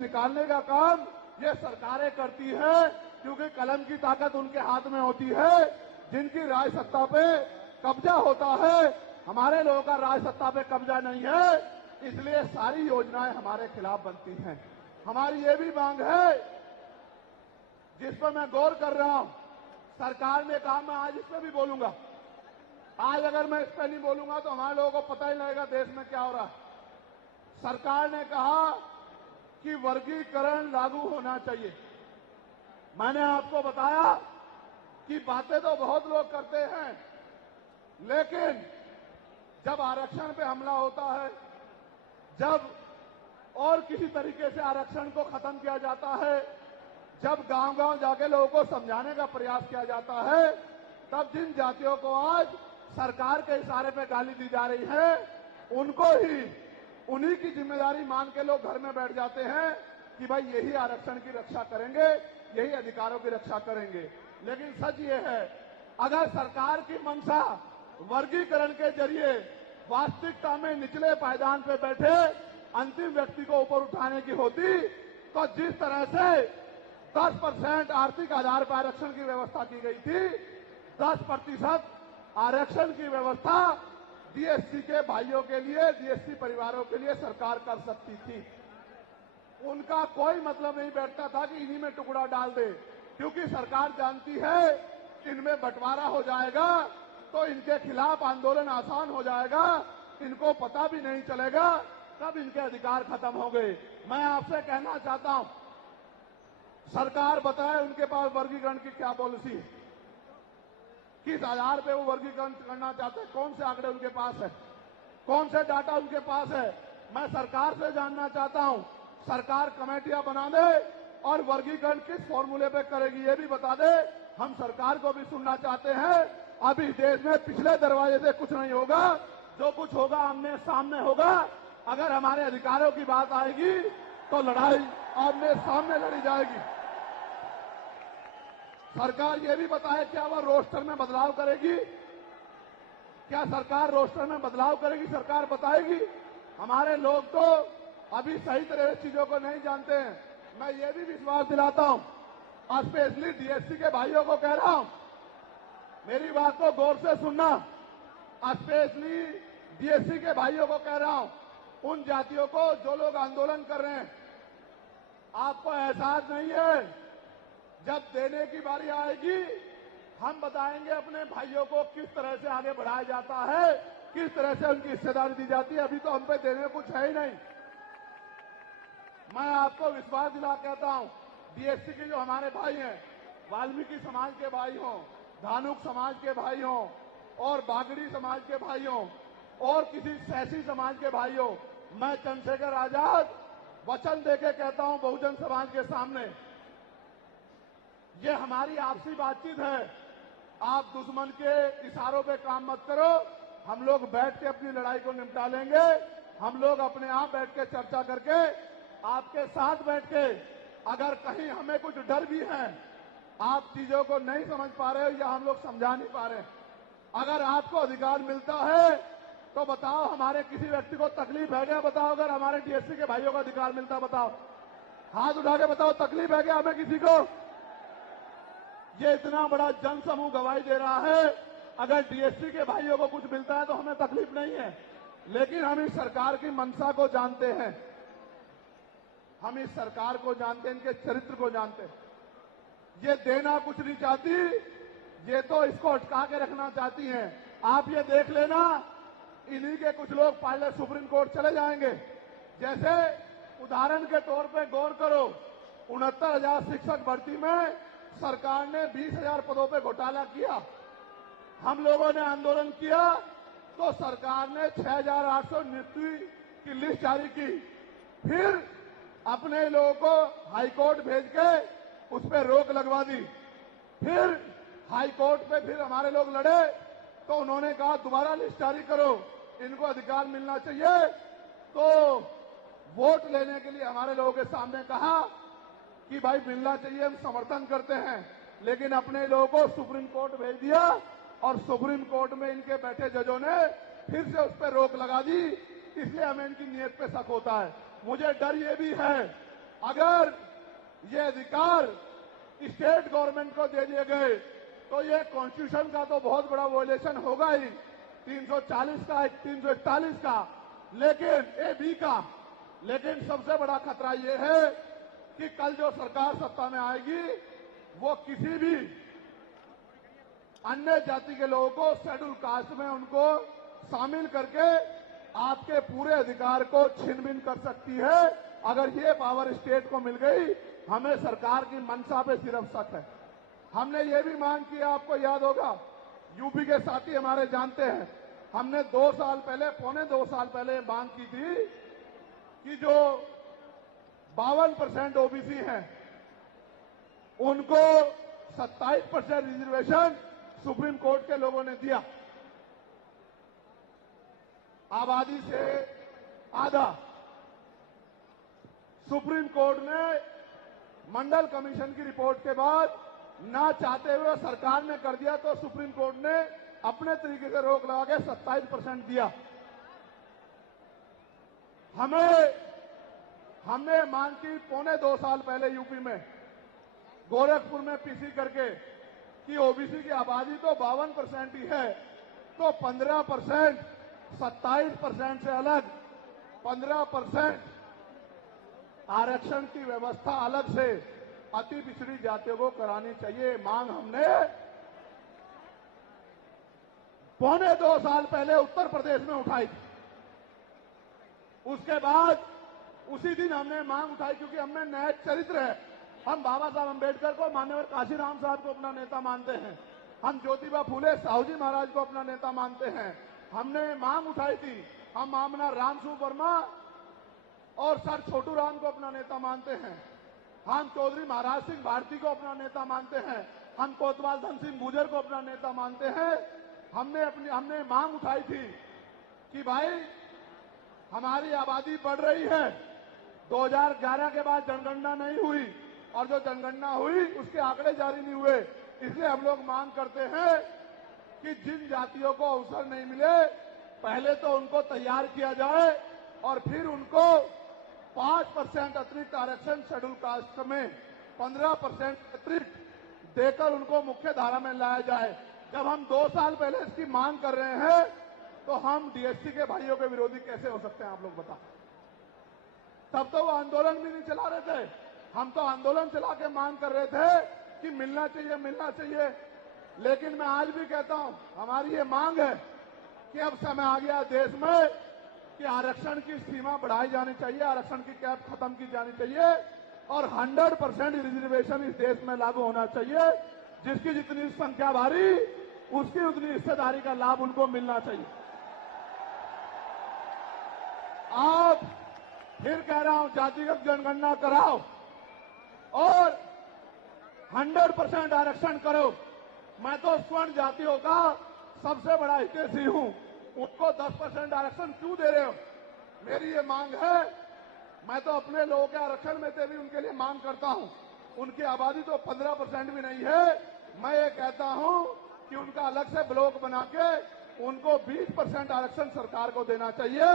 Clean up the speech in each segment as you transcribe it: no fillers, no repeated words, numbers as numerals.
निकालने का काम ये सरकारें करती है, क्योंकि कलम की ताकत उनके हाथ में होती है। जिनकी राज सत्ता पे कब्जा होता है, हमारे लोगों का राज सत्ता पे कब्जा नहीं है, इसलिए सारी योजनाएं हमारे खिलाफ बनती हैं। हमारी ये भी मांग है, जिस पर मैं गौर कर रहा हूं, सरकार ने कहा, मैं आज इस पर भी बोलूंगा। आज अगर मैं इस पर नहीं बोलूंगा तो हमारे लोगों को पता ही लगेगा देश में क्या हो रहा है। सरकार ने कहा कि वर्गीकरण लागू होना चाहिए। मैंने आपको बताया कि बातें तो बहुत लोग करते हैं, लेकिन जब आरक्षण पे हमला होता है, जब और किसी तरीके से आरक्षण को खत्म किया जाता है, जब गांव-गांव जाके लोगों को समझाने का प्रयास किया जाता है, तब जिन जातियों को आज सरकार के इशारे पे गाली दी जा रही है, उनको ही उन्हीं की जिम्मेदारी मान के लोग घर में बैठ जाते हैं कि भाई यही आरक्षण की रक्षा करेंगे, यही अधिकारों की रक्षा करेंगे। लेकिन सच ये है, अगर सरकार की मंशा वर्गीकरण के जरिए वास्तविकता में निचले पायदान पे बैठे अंतिम व्यक्ति को ऊपर उठाने की होती, तो जिस तरह से 10% आर्थिक आधार पर आरक्षण की व्यवस्था की गई थी, 10% आरक्षण की व्यवस्था डीएससी के भाइयों के लिए, डीएससी परिवारों के लिए सरकार कर सकती थी। उनका कोई मतलब नहीं बैठता था कि इन्हीं में टुकड़ा डाल दे, क्योंकि सरकार जानती है इनमें बंटवारा हो जाएगा तो इनके खिलाफ आंदोलन आसान हो जाएगा, इनको पता भी नहीं चलेगा कब इनके अधिकार खत्म हो गए। मैं आपसे कहना चाहता हूं, सरकार बताए उनके पास वर्गीकरण की क्या पॉलिसी है, किस आधार पे वो वर्गीकरण करना चाहते हैं, कौन से आंकड़े उनके पास है, कौन से डाटा उनके पास है। मैं सरकार से जानना चाहता हूं, सरकार कमेटियां बना दे और वर्गीकरण किस फॉर्मूले पे करेगी ये भी बता दे। हम सरकार को भी सुनना चाहते हैं। अभी देश में पिछले दरवाजे से कुछ नहीं होगा, जो कुछ होगा आमने सामने होगा। अगर हमारे अधिकारों की बात आएगी तो लड़ाई आमने सामने लड़ी जाएगी। सरकार ये भी बताए क्या वह रोस्टर में बदलाव करेगी, क्या सरकार रोस्टर में बदलाव करेगी, सरकार बताएगी। हमारे लोग तो अभी सही तरह से चीजों को नहीं जानते हैं। मैं ये भी विश्वास दिलाता हूं, स्पेशली डीएससी के भाइयों को कह रहा हूं, मेरी बात को गौर से सुनना। स्पेशली डीएससी के भाइयों को कह रहा हूं, उन जातियों को जो लोग आंदोलन कर रहे हैं, आपको एहसास नहीं है, जब देने की बारी आएगी हम बताएंगे अपने भाइयों को किस तरह से आगे बढ़ाया जाता है, किस तरह से उनकी हिस्सेदारी दी जाती है। अभी तो हम पे देने कुछ है ही नहीं। मैं आपको विश्वास दिला कहता हूं, डीएससी के जो हमारे भाई हैं, वाल्मीकि समाज के भाई हों, धानुक समाज के भाई हों और बागड़ी समाज के भाई हों और किसी सैसी समाज के भाई हों, मैं चंद्रशेखर आजाद वचन देके कहता हूं बहुजन समाज के सामने, ये हमारी आपसी बातचीत है। आप दुश्मन के इशारों पे काम मत करो, हम लोग बैठ के अपनी लड़ाई को निपटा लेंगे। हम लोग अपने आप बैठ के चर्चा करके आपके साथ बैठ के, अगर कहीं हमें कुछ डर भी है, आप चीजों को नहीं समझ पा रहे हो या हम लोग समझा नहीं पा रहे, अगर आपको अधिकार मिलता है तो बताओ, हमारे किसी व्यक्ति को तकलीफ है क्या? बताओ, अगर हमारे डीएससी के भाइयों को अधिकार मिलता, बताओ, हाथ उठा के बताओ, तकलीफ है क्या हमें किसी को? ये इतना बड़ा जन समूह गवाही दे रहा है, अगर डीएससी के भाइयों को कुछ मिलता है तो हमें तकलीफ नहीं है। लेकिन हम इस सरकार की मंशा को जानते हैं, हम इस सरकार को जानते हैं, इनके चरित्र को जानते हैं। ये देना कुछ नहीं चाहती, ये तो इसको अटका के रखना चाहती हैं। आप ये देख लेना, इन्हीं के कुछ लोग पहले सुप्रीम कोर्ट चले जाएंगे। जैसे उदाहरण के तौर पे गौर करो, 69,000 शिक्षक भर्ती में सरकार ने 20,000 पदों पे घोटाला किया। हम लोगों ने आंदोलन किया तो सरकार ने 6,800 नियुक्ति की लिस्ट जारी की। फिर अपने लोगों को हाईकोर्ट भेज के उस पर रोक लगवा दी। फिर हाईकोर्ट पे फिर हमारे लोग लड़े तो उन्होंने कहा दोबारा लिस्ट जारी करो, इनको अधिकार मिलना चाहिए। तो वोट लेने के लिए हमारे लोगों के सामने कहा कि भाई मिलना चाहिए, हम समर्थन करते हैं, लेकिन अपने लोगों को सुप्रीम कोर्ट भेज दिया और सुप्रीम कोर्ट में इनके बैठे जजों ने फिर से उस पर रोक लगा दी। इसलिए हमें इनकी नीयत पे शक होता है। मुझे डर ये भी है अगर ये अधिकार स्टेट गवर्नमेंट को दे दिए गए तो ये कॉन्स्टिट्यूशन का तो बहुत बड़ा वोलेशन होगा ही, 340 का, 341 का, लेकिन ए-बी का। लेकिन सबसे बड़ा खतरा ये है कि कल जो सरकार सत्ता में आएगी वो किसी भी अन्य जाति के लोगों को शेड्यूल कास्ट में उनको शामिल करके आपके पूरे अधिकार को छीन बीन कर सकती है। अगर ये पावर स्टेट को मिल गई, हमें सरकार की मंशा पे सिर्फ शक है। हमने ये भी मांग की, आपको याद होगा, यूपी के साथी हमारे जानते हैं, हमने 2 साल पहले, पौने 2 साल पहले मांग की थी कि जो 52% ओबीसी हैं उनको 27% रिजर्वेशन सुप्रीम कोर्ट के लोगों ने दिया, आबादी से आधा। सुप्रीम कोर्ट ने मंडल कमीशन की रिपोर्ट के बाद ना चाहते हुए सरकार ने कर दिया, तो सुप्रीम कोर्ट ने अपने तरीके से रोक लगा के 27% दिया। हमने मांग की पौने 2 साल पहले यूपी में, गोरखपुर में पीसी करके, कि ओबीसी की आबादी तो 52% ही है, तो 15%, 27% से अलग 15% आरक्षण की व्यवस्था अलग से अति पिछड़ी जातियों को करानी चाहिए। मांग हमने पौने 2 साल पहले उत्तर प्रदेश में उठाई थी। उसके बाद उसी दिन हमने मांग उठाई, क्योंकि हमें नैतिक चरित्र है। हम बाबा साहब अम्बेडकर को, माननीय काशीराम साहब को अपना नेता मानते हैं, हम ज्योतिबा फूले साहू जी महाराज को अपना नेता मानते हैं। हमने मांग उठाई थी, हम मामला रामसू वर्मा और सर छोटू राम को अपना नेता मानते हैं, हम चौधरी महाराज सिंह भारती को अपना नेता मानते हैं, हम कोतवाल धन सिंह गुर्जर को अपना नेता मानते हैं। हमने मांग उठाई थी कि भाई हमारी आबादी बढ़ रही है, 2011 के बाद जनगणना नहीं हुई, और जो जनगणना हुई उसके आंकड़े जारी नहीं हुए। इसलिए हम लोग मांग करते हैं कि जिन जातियों को अवसर नहीं मिले, पहले तो उनको तैयार किया जाए और फिर उनको 5% अतिरिक्त आरक्षण शेड्यूल कास्ट में 15% अतिरिक्त देकर उनको मुख्य धारा में लाया जाए। जब हम 2 साल पहले इसकी मांग कर रहे हैं, तो हम डीएससी के भाइयों के विरोधी कैसे हो सकते हैं, आप लोग बताओ। तब तो वो आंदोलन भी नहीं चला रहे थे, हम तो आंदोलन चला के मांग कर रहे थे कि मिलना चाहिए, मिलना चाहिए। लेकिन मैं आज भी कहता हूं, हमारी ये मांग है कि अब समय आ गया देश में कि आरक्षण की सीमा बढ़ाई जानी चाहिए, आरक्षण की कैप खत्म की जानी चाहिए और 100% रिजर्वेशन इस देश में लागू होना चाहिए। जिसकी जितनी संख्या भारी, उसकी उतनी हिस्सेदारी का लाभ उनको मिलना चाहिए। आप फिर कह रहा हूं, जातिगत जनगणना कराओ और 100% आरक्षण करो। मैं तो स्वर्ण जातियों का सबसे बड़ा हितैषी हूं, उनको 10% आरक्षण क्यों दे रहे हो? मेरी ये मांग है। मैं तो अपने लोगों के आरक्षण में से भी उनके लिए मांग करता हूं। उनकी आबादी तो 15% भी नहीं है। मैं ये कहता हूं कि उनका अलग से ब्लॉक बना के उनको 20% आरक्षण सरकार को देना चाहिए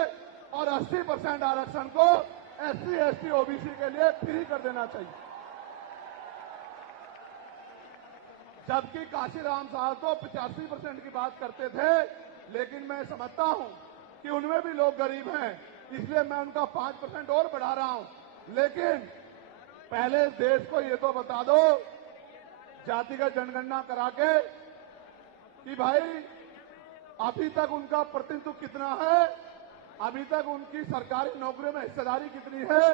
और 80% आरक्षण को एससी, एसटी, ओबीसी के लिए फ्री कर देना चाहिए। जबकि काशीराम साहब तो 85% की बात करते थे, लेकिन मैं समझता हूं कि उनमें भी लोग गरीब हैं, इसलिए मैं उनका 5% और बढ़ा रहा हूं। लेकिन पहले देश को ये तो बता दो, जातिगत जनगणना करा के, कि भाई अभी तक उनका प्रतिनिधित्व कितना है, अभी तक उनकी सरकारी नौकरियों में हिस्सेदारी कितनी है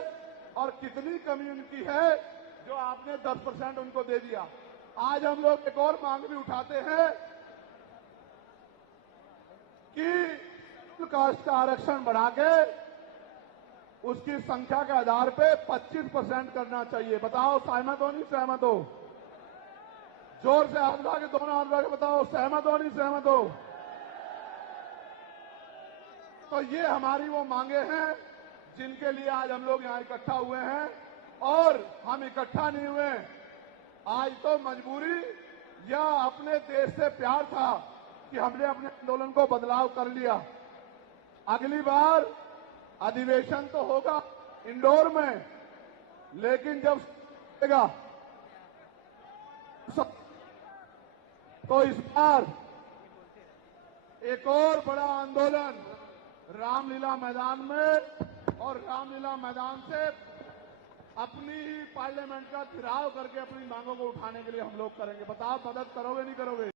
और कितनी कमी उनकी है जो आपने 10% उनको दे दिया। आज हम लोग एक और मांग भी उठाते हैं कि कास्ट का आरक्षण बढ़ा के उसकी संख्या के आधार पे 25% करना चाहिए। बताओ सहमत हो, नहीं सहमत हो? जोर से हाथ उठा के, दोनों हाथ उठा के बताओ सहमत हो, नहीं सहमत हो? तो ये हमारी वो मांगे हैं जिनके लिए आज हम लोग यहाँ इकट्ठा हुए हैं। और हम इकट्ठा नहीं हुए आज तो मजबूरी या अपने देश से प्यार था कि हमने अपने आंदोलन को बदलाव कर लिया। अगली बार अधिवेशन तो होगा इंदौर में, लेकिन जब तो इस बार एक और बड़ा आंदोलन रामलीला मैदान में और रामलीला मैदान से अपनी ही पार्लियामेंट का घेराव करके अपनी मांगों को उठाने के लिए हम लोग करेंगे। बताओ मदद करोगे नहीं करोगे?